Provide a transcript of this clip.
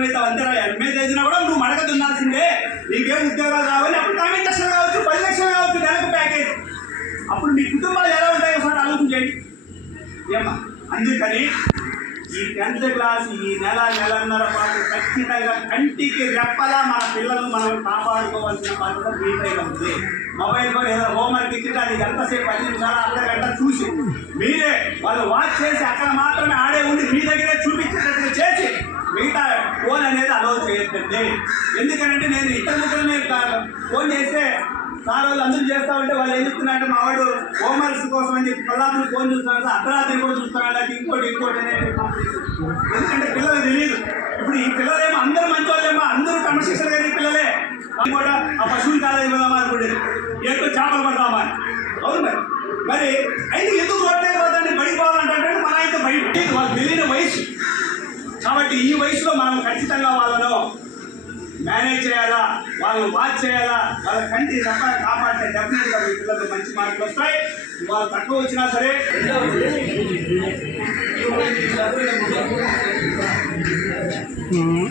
మీద అంతరా ఎంఏ చేసినా కూడా నువ్వు మడక దున్నాల్సిందే. నీకేం ఉద్యోగాలు రావాలి అప్పుడు కామెంట్ లక్షలు కావచ్చు పది లక్షలు కావచ్చు నెలకు ప్యాకేజ్ అప్పుడు మీ కుటుంబాలు ఎలా ఉంటాయి ఒకసారి ఆలోచించండి ఏమా అందుకని ఈ టెన్త్ క్లాస్ ఈ నెల నెలన్నర పాటు ఖచ్చితంగా కంటికి రెప్పలా మన పిల్లలు మనం కాపాడుకోవాల్సిన బాధ్యత మీపైన ఉంది. మొబైల్ ఫోన్ ఏదో హోంవర్క్ ఇచ్చినా అది ఎంతసేపు పది నిమిషాలు అర్ధ గంట చూసి. మీరే వాళ్ళు వాచ్ చేసి అక్కడ మాత్రమే ఆడే ఉండి చేయొద్దండి ఎందుకంటే నేను ఇతర ముగ్గురనే ఫోన్ చేస్తే సార్ వాళ్ళు అందరూ చేస్తా ఉంటే వాళ్ళు ఏం చెప్తున్నారంటే మా వాడు హోంవర్క్స్ కోసం అని చెప్పి పల్లాపులు ఫోన్ చూస్తున్నాడు. అర్ధరాత్రి కూడా చూస్తున్నాడు. అది ఇంకోటి ఇంకోటి అనేది ఎందుకంటే పిల్లలు తెలియదు. ఇప్పుడు ఈ పిల్లలేమో అందరూ మంచి వాళ్ళేమో అందరూ క్రమశిక్షణ గారి పిల్లలే. కూడా ఆ పశువులు కాలేజీ వెళ్దామా అనుకుంటుంది ఎక్కువ చేపలు పడదామా అవును మరి. మరి అయితే ఎందుకు రోడ్లే పోతాండి బడికి పోవాలంటే మన అయితే బయట వాళ్ళు తెలియని వయసు. కాబట్టి ఈ వయసులో మనం ఖచ్చితంగా వాళ్ళను మేనేజ్ చేయాలా? వాళ్ళు వాచ్ చేయాలా? వాళ్ళ కంటి తప్ప కాపాడితే డెఫినెట్గా మీ పిల్లలు మంచి మార్కులు వస్తాయి. వాళ్ళు తక్కువ వచ్చినా సరే hmm.